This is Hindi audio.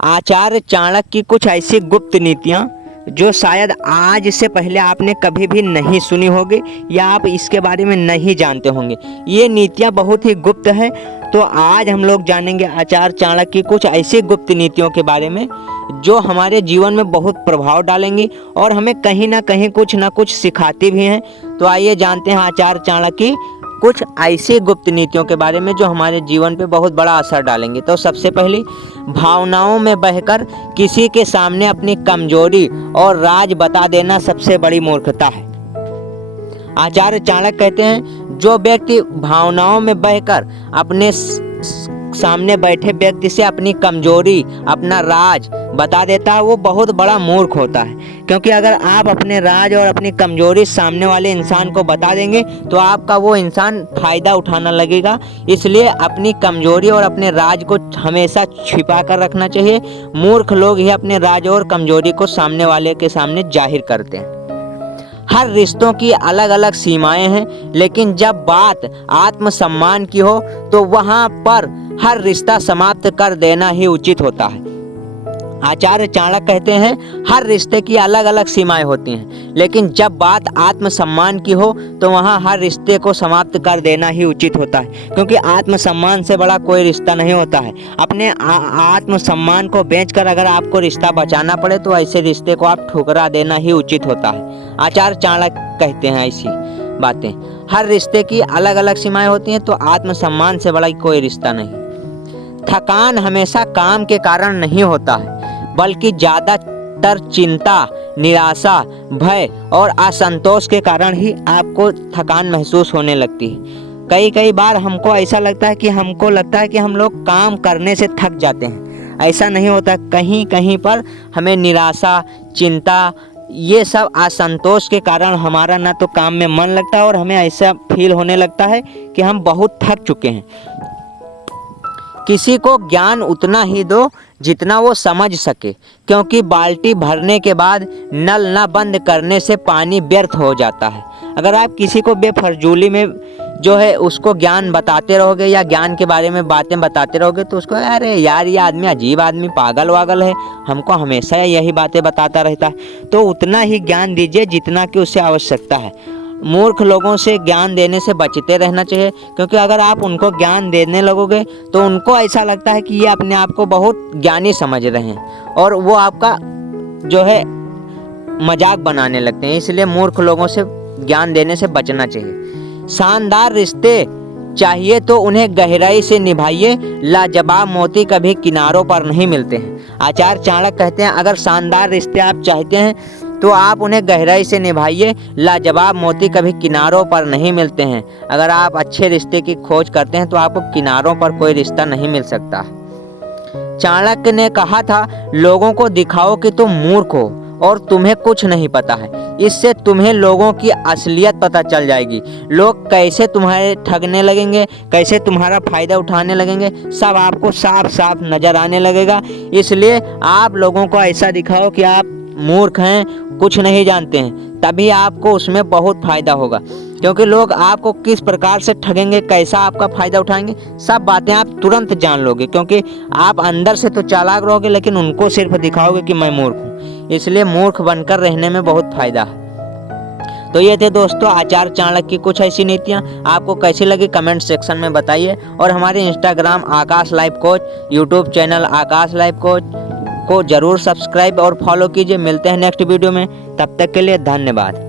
आचार्य चाणक्य की कुछ ऐसी गुप्त नीतियाँ जो शायद आज से पहले आपने कभी भी नहीं सुनी होगी या आप इसके बारे में नहीं जानते होंगे। ये नीतियाँ बहुत ही गुप्त है। तो आज हम लोग जानेंगे आचार्य चाणक्य की कुछ ऐसी गुप्त नीतियों के बारे में जो हमारे जीवन में बहुत प्रभाव डालेंगी और हमें कहीं ना कहीं कुछ ना कुछ सिखाती भी हैं। तो आइए जानते हैं आचार्य चाणक्य की कुछ ऐसी गुप्त नीतियों के बारे में जो हमारे जीवन पे बहुत बड़ा असर डालेंगे। तो सबसे पहली, भावनाओं में बहकर किसी के सामने अपनी कमजोरी और राज बता देना सबसे बड़ी मूर्खता है। आचार्य चाणक्य कहते हैं, जो व्यक्ति भावनाओं में बहकर अपने सामने बैठे व्यक्ति से अपनी कमजोरी, अपना राज बता देता है, वो बहुत बड़ा मूर्ख होता है। क्योंकि अगर आप अपने राज और अपनी कमजोरी सामने वाले इंसान को बता देंगे तो आपका वो इंसान फायदा उठाना लगेगा। इसलिए अपनी कमजोरी और अपने राज को हमेशा छिपा कर रखना चाहिए। मूर्ख लोग ही अपने राज और कमजोरी को सामने वाले के सामने जाहिर करते हैं। हर रिश्तों की अलग अलग सीमाएं हैं, लेकिन जब बात आत्मसम्मान की हो तो वहां पर हर रिश्ता समाप्त कर देना ही उचित होता है। आचार्य चाणक्य कहते हैं, हर रिश्ते की अलग अलग सीमाएं होती हैं, लेकिन जब बात आत्मसम्मान की हो तो वहां हर रिश्ते को समाप्त कर देना ही उचित होता है। क्योंकि आत्मसम्मान से बड़ा कोई रिश्ता नहीं होता है। अपने आत्मसम्मान को बेचकर अगर आपको रिश्ता बचाना पड़े तो ऐसे रिश्ते को आप ठुकरा देना ही उचित होता है। आचार्य चाणक्य कहते हैं ऐसी बातें। हर रिश्ते की अलग अलग सीमाएं होती हैं, तो आत्मसम्मान से बड़ा कोई रिश्ता नहीं। थकान हमेशा काम के कारण नहीं होता है, बल्कि ज़्यादातर चिंता, निराशा, भय और असंतोष के कारण ही आपको थकान महसूस होने लगती है। कई बार हमको ऐसा लगता है कि हम लोग काम करने से थक जाते हैं। ऐसा नहीं होता। कहीं कहीं पर हमें निराशा, चिंता, ये सब असंतोष के कारण हमारा ना तो काम में मन लगता है और हमें ऐसा फील होने लगता है कि हम बहुत थक चुके हैं। किसी को ज्ञान उतना ही दो जितना वो समझ सके, क्योंकि बाल्टी भरने के बाद नल न बंद करने से पानी व्यर्थ हो जाता है। अगर आप किसी को बेफजूली में जो है उसको ज्ञान बताते रहोगे या ज्ञान के बारे में बातें बताते रहोगे तो उसको अरे यार ये आदमी अजीब आदमी, पागल वागल है, हमको हमेशा यही बातें बताता रहता है। तो उतना ही ज्ञान दीजिए जितना कि उससे आवश्यकता है। मूर्ख लोगों से ज्ञान देने से बचते रहना चाहिए, क्योंकि अगर आप उनको ज्ञान देने लगोगे तो उनको ऐसा लगता है कि ये अपने आप को बहुत ज्ञानी समझ रहे हैं और वो आपका जो है मजाक बनाने लगते हैं। इसलिए मूर्ख लोगों से ज्ञान देने से बचना चाहिए। शानदार रिश्ते चाहिए तो उन्हें गहराई से निभाइए, लाजवाब मोती कभी किनारों पर नहीं मिलते हैं। आचार्य चाणक्य कहते हैं, अगर शानदार रिश्ते आप चाहते हैं तो आप उन्हें गहराई से निभाइए, लाजवाब मोती कभी किनारों पर नहीं मिलते हैं। अगर आप अच्छे रिश्ते की खोज करते हैं तो आपको किनारों पर कोई रिश्ता नहीं मिल सकता। चाणक्य ने कहा था, लोगों को दिखाओ कि तुम मूर्ख हो और तुम्हें कुछ नहीं पता है। इससे तुम्हें लोगों की असलियत पता चल जाएगी। लोग कैसे तुम्हारे ठगने लगेंगे, कैसे तुम्हारा फायदा उठाने लगेंगे, सब आपको साफ साफ नजर आने लगेगा। इसलिए आप लोगों को ऐसा दिखाओ कि आप मूर्ख हैं, कुछ नहीं जानते हैं, तभी आपको उसमें बहुत फायदा होगा। क्योंकि लोग आपको किस प्रकार से ठगेंगे, कैसा आपका फायदा उठाएंगे, सब बातें आप तुरंत जान लोगे। क्योंकि आप अंदर से तो चालाक रहोगे, लेकिन उनको सिर्फ दिखाओगे कि मैं मूर्ख हूँ। इसलिए मूर्ख बनकर रहने में बहुत फायदा है। तो ये थे दोस्तों आचार्य चाणक्य की कुछ ऐसी नीतियाँ। आपको कैसी लगी कमेंट सेक्शन में बताइए। और हमारे इंस्टाग्राम आकाश लाइफ कोच, यूट्यूब चैनल आकाश लाइफ कोच को जरूर सब्सक्राइब और फॉलो कीजिए। मिलते हैं नेक्स्ट वीडियो में, तब तक के लिए धन्यवाद।